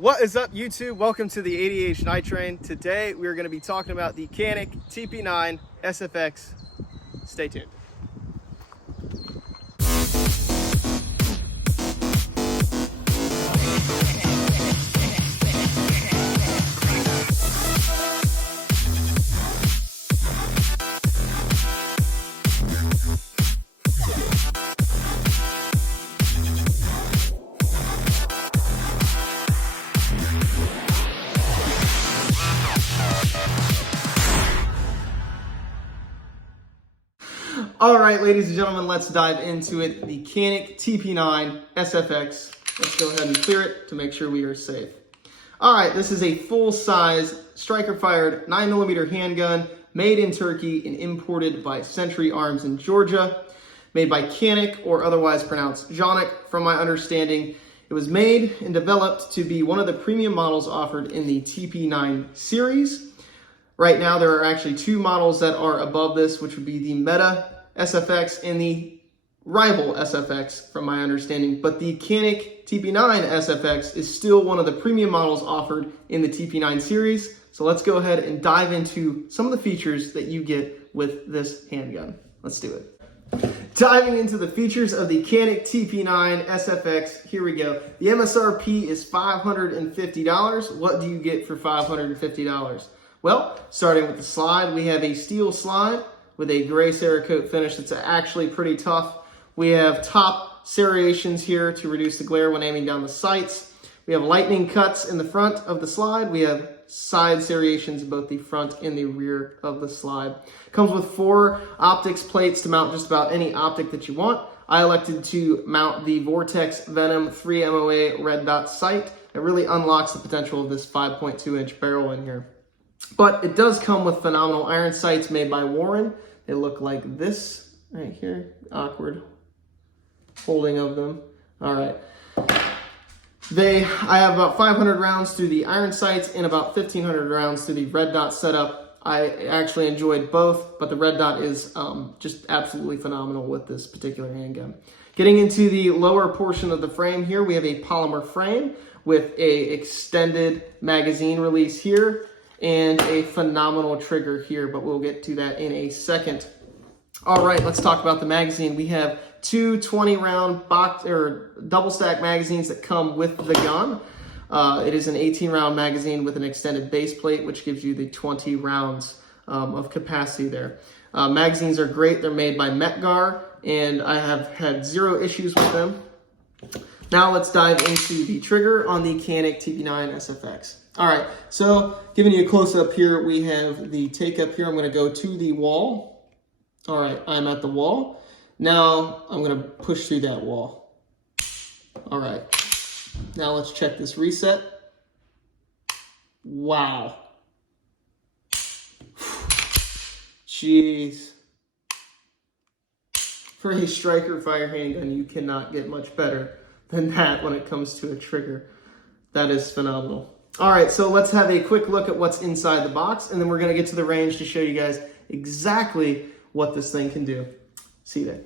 What is up, YouTube? Welcome to the 80H Night Train. Today we're going to be talking about the Canik TP9 SFX. Stay tuned. All right, ladies and gentlemen, let's dive into it. The Canik TP9 SFX. Let's go ahead and clear it to make sure we are safe. All right, this is a full-size striker-fired 9mm handgun made in Turkey and imported by Century Arms in Georgia. Made by Canik, or otherwise pronounced Canik, from my understanding. It was made and developed to be one of the premium models offered in the TP9 series. Right now, there are actually two models that are above this, which would be the Meta SFX and the Rival SFX, from my understanding. But the Canik TP9 SFX is still one of the premium models offered in the TP9 series. So let's go ahead and dive into some of the features that you get with this handgun. Let's do it. Diving into the features of the Canik TP9 SFX, here we go. The MSRP is $550. What do you get for $550? Well, starting with the slide, we have a steel slide with a gray Cerakote finish that's actually pretty tough. We have top serrations here to reduce the glare when aiming down the sights. We have lightning cuts in the front of the slide. We have side serrations in both the front and the rear of the slide. Comes with 4 optics plates to mount just about any optic that you want. I elected to mount the Vortex Venom 3 MOA red dot sight. It really unlocks the potential of this 5.2-inch barrel in here. But it does come with phenomenal iron sights made by Warren. They look like this right here. Awkward holding of them. All right. I have about 500 rounds through the iron sights and about 1,500 rounds through the red dot setup. I actually enjoyed both, but the red dot is just absolutely phenomenal with this particular handgun. Getting into the lower portion of the frame here, we have a polymer frame with a extended magazine release here and a phenomenal trigger here, but we'll get to that in a second. All right, let's talk about the magazine. We have two 20-round box or double stack magazines that come with the gun. It is an 18-round magazine with an extended base plate, which gives you the 20 rounds of capacity there. Magazines are great. They're made by Metgar, and I have had 0 issues with them. Now let's dive into the trigger on the Canik TP9 SFX. All right, so giving you a close-up here, we have the take-up here. I'm going to go to the wall. All right, I'm at the wall. Now I'm going to push through that wall. All right, now let's check this reset. Wow. Jeez. For a striker fire handgun, you cannot get much better than that when it comes to a trigger. That is phenomenal. All right, so let's have a quick look at what's inside the box, and then we're going to get to the range to show you guys exactly what this thing can do. See you there.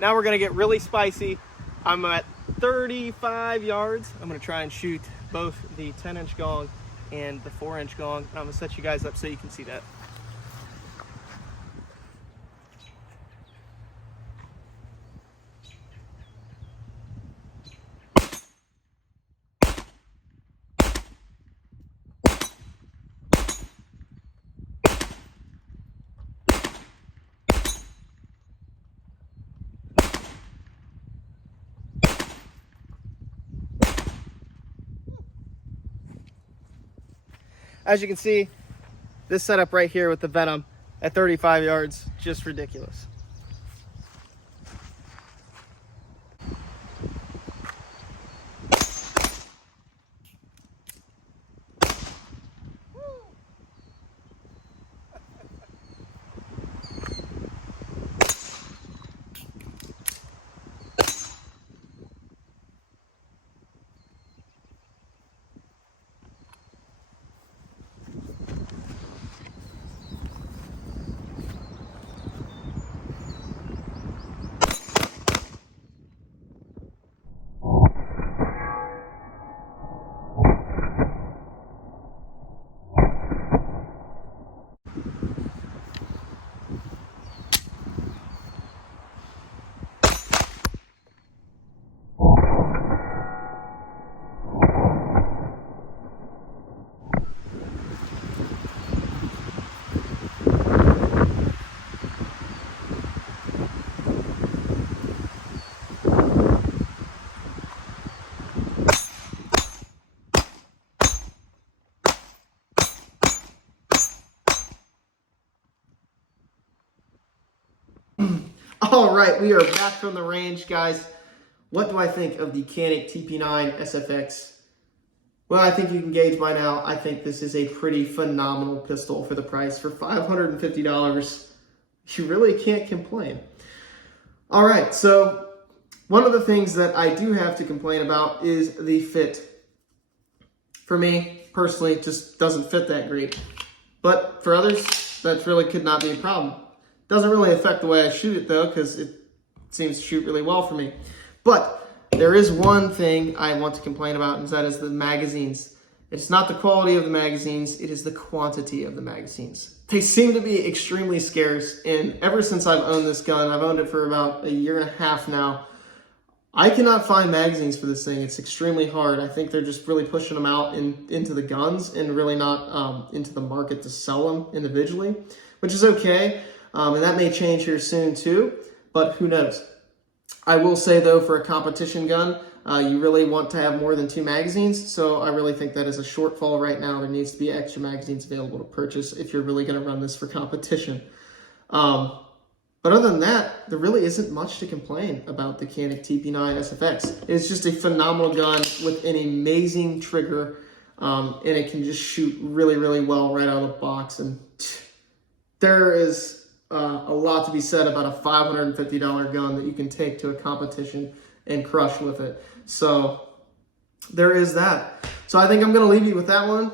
now we're gonna get really spicy. I'm at 35 yards. I'm gonna try and shoot both the 10-inch gong and the 4-inch gong. And I'm gonna set you guys up so you can see that. As you can see, this setup right here with the Venom at 35 yards, just ridiculous. All right, we are back from the range, guys. What do I think of the Canik TP9 SFX? Well, I think you can gauge by now. I think this is a pretty phenomenal pistol for the price. For $550, you really can't complain. All right, so one of the things that I do have to complain about is the fit. For me, personally, it just doesn't fit that great. But for others, that really could not be a problem. Doesn't really affect the way I shoot it though, because it seems to shoot really well for me. But there is one thing I want to complain about, and that is the magazines. It's not the quality of the magazines, it is the quantity of the magazines. They seem to be extremely scarce, and ever since I've owned this gun, I've owned it for about a year and a half now, I cannot find magazines for this thing. It's extremely hard. I think they're just really pushing them out into the guns and really not into the market to sell them individually, which is okay. And that may change here soon too, but who knows. I will say though, for a competition gun, you really want to have more than 2 magazines. So I really think that is a shortfall right now. There needs to be extra magazines available to purchase if you're really going to run this for competition. But other than that, there really isn't much to complain about the Canik TP9 SFX. It's just a phenomenal gun with an amazing trigger, and it can just shoot really, really well right out of the box. And there is a lot to be said about a $550 gun that you can take to a competition and crush with it. So there is that. So I think I'm going to leave you with that one.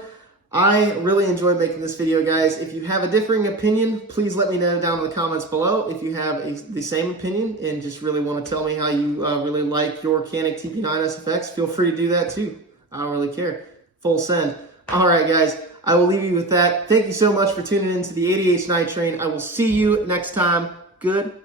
I really enjoyed making this video, guys. If you have a differing opinion, please let me know down in the comments below. If you have the same opinion and just really want to tell me how you really like your Canik TP9 SFX, feel free to do that too. I don't really care. Full send. All right, guys. I will leave you with that. Thank you so much for tuning in to the 80H Night Train. I will see you next time. Good